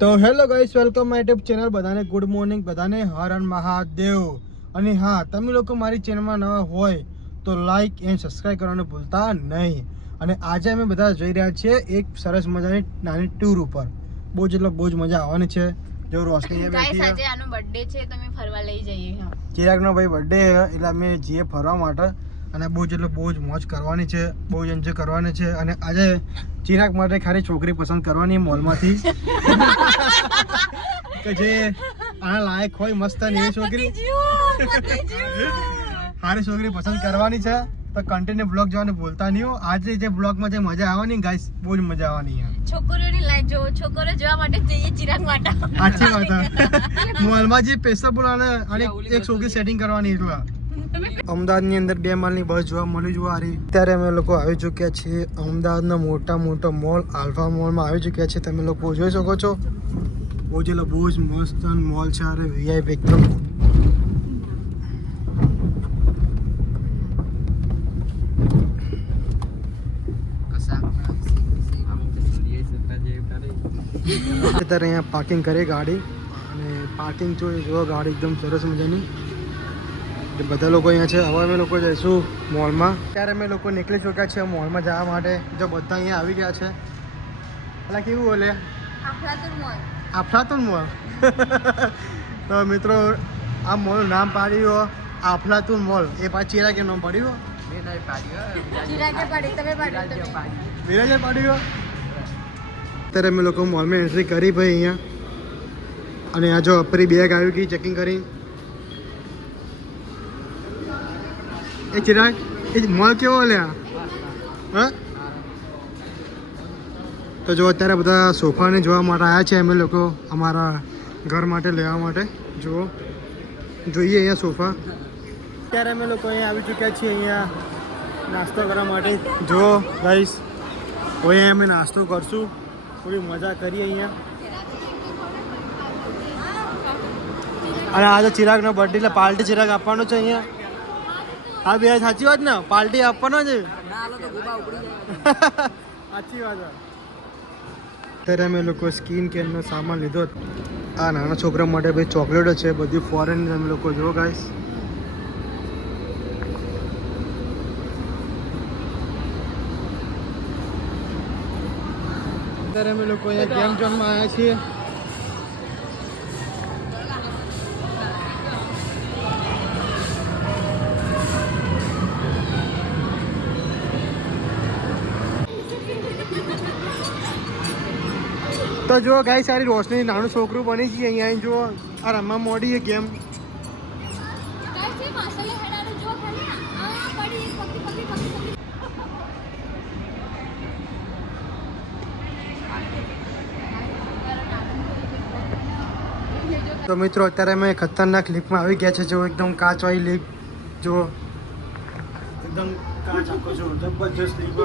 તો hello guys, welcome my YouTube channel. બધાને good morning, બધાને હર હર મહાદેવ. અને હા, તમે લોકો મારી ચેનલમાં નવા હોય તો લાઈક એન્ડ સબસ્ક્રાઈબ કરવાનું ભૂલતા નહીં. અને આજે અમે બધા જઈ રહ્યા છીએ એક સરસ મજાની નાની ટૂર ઉપર. બહુ જ મજા આવવાની છે. જો રોશની ગાઈસ આજે આનો બર્થડે છે તો અમે ફરવા લઈ જઈએ. ચિરાગનો ભાઈ બર્થડે એટલે અમે જઈએ ફરવા માટે. અને બહુ જ મોજ કરવાની છે, બહુ જ એન્જોય કરવાની છે. અને આજે ચિરાગ માટે ખાલી છોકરી પસંદ કરવાની મોલમાંથી કે જે આના લાયક હોય મસ્ત એવી છોકરી સારી છોકરી પસંદ કરવાની છે. તો કન્ટિન્યુ બ્લોગ જોવાનું ભૂલતા નહીં હો. આજે જે બ્લોગમાં જે મજા આવવાની ગાઈસ, બહુ જ મજા આવવાની. છોકરીઓની લાઈક જો છોકરો જોવા માટે જઈએ ચિરાગ માટે. સાચી વાત. મોલમાં જે પૈસા બોલાવે અને એક છોકરી સેટિંગ કરવાની એટલા. અમદાવાદની અંદર 2 માળની બસ જોવા મળી જોવા રહી. અત્યારે અમે લોકો આવી ચૂક્યા છીએ અમદાવાદનો મોટો મોલ આલ્ફા મોલમાં આવી ચૂક્યા છે. તમે લોકો જોઈ શકો છો. બહુ જ મસ્ત મોલ છે. અરે વીઆઈપી એકદમ. અત્યારે અહીંયા પાર્કિંગ કરી ગાડી અને પાર્કિંગ જો ગાડી એકદમ સરસ મજાની. બધા લોકો અહીંયા છે. હવે અમે લોકો જઈશું મોલમાં. ત્યારે અમે લોકો નીકળી ચૂક્યા છીએ મોલમાં જવા માટે. જો બધા અહીંયા આવી ગયા છે. એટલે કેવું બોલે આફલાતુન મોલ. તો મિત્રો આ મોલનું નામ પાડ્યું આફલાતુન મોલ. એ પાછું ચિરાગે નામ પાડ્યું. વિરાજે પાડ્યું. અત્યારે અમે લોકો મોલમાં એન્ટ્રી કરી ભાઈ અહીંયા. અને આ જો આપણી બેગ આવી ગઈ ચેકિંગ કરી. એ ચિરાગ એ મોલ કેવો લ્યા? હા, તો જો અત્યારે બધા સોફાને જોવા માટે આવ્યા છે અમે લોકો અમારા ઘર માટે લેવા માટે. જુઓ, જોઈએ અહીંયા સોફા. અત્યારે અમે લોકો અહીંયા આવી ચૂક્યા છીએ અહીંયા નાસ્તો કરવા માટે. જુઓ ગાઈસ, હવે અહીંયા અમે નાસ્તો કરશું, થોડી મજા કરીએ અહીંયા. અને આજે ચિરાગનો બર્થડે એટલે પાર્ટી ચિરાગ આપવાનો છે અહીંયા. હા બે સાચી વાત ને, પાર્ટી આપવાનો છે. સાચી વાત. અત્યારે અમે લોકો સ્કિન કેરનો સામાન લીધો. આ નાના છોકરા માટે ભાઈ ચોકલેટો છે, બધી ફોરેન. અમે લોકો જો ગાઈસ, અત્યારે અમે લોકો અહીંયા ગેમ ઝોનમાં આવ્યા છીએ. તો જો ગાઈ સારી રોશની નાનું છોકરું બની ગઈ અહીંયા. જો આ રમવા મોડી ગેમ. તો મિત્રો અત્યારે અમે ખતરનાક લીફમાં આવી ગયા છે. જો એકદમ કાચવાળી લીફ. જો એકદમ કાચ આખો છો, જબરજસ્ત લીફ.